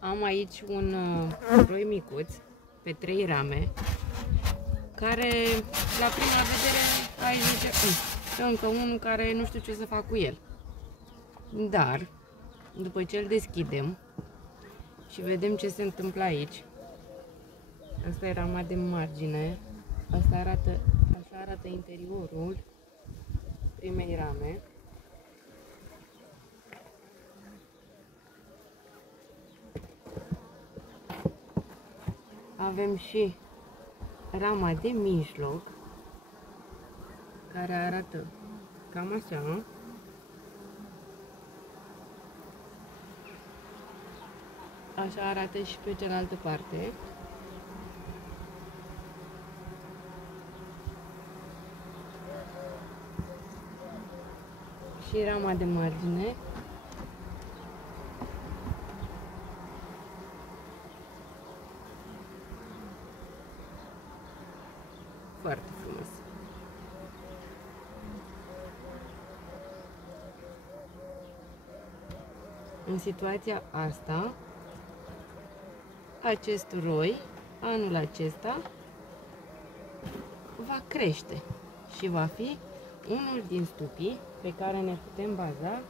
Am aici un roi micuț pe 3 rame, care la prima vedere ai zice încă unul care nu știu ce să fac cu el. Dar după ce îl deschidem și vedem ce se întâmplă aici, asta e rama de margine, așa arată interiorul primei rame. Avem și rama de mijloc, care arată cam așa. Așa arată și pe cealaltă parte. Și rama de margine. Foarte frumos. În situația asta, acest roi, anul acesta, va crește și va fi unul din stupii pe care ne putem baza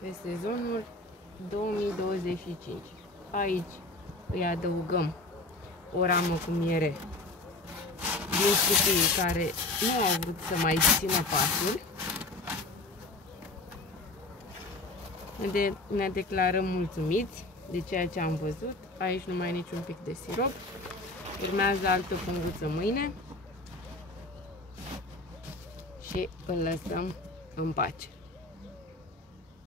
pe sezonul 2025. Aici îi adăugăm o ramă cu miere din stupii care nu au vrut să mai țină pasul. Ne declarăm mulțumiți de ceea ce am văzut. Aici nu mai e niciun pic de sirop. Urmează altă punguță mâine și îl lăsăm în pace.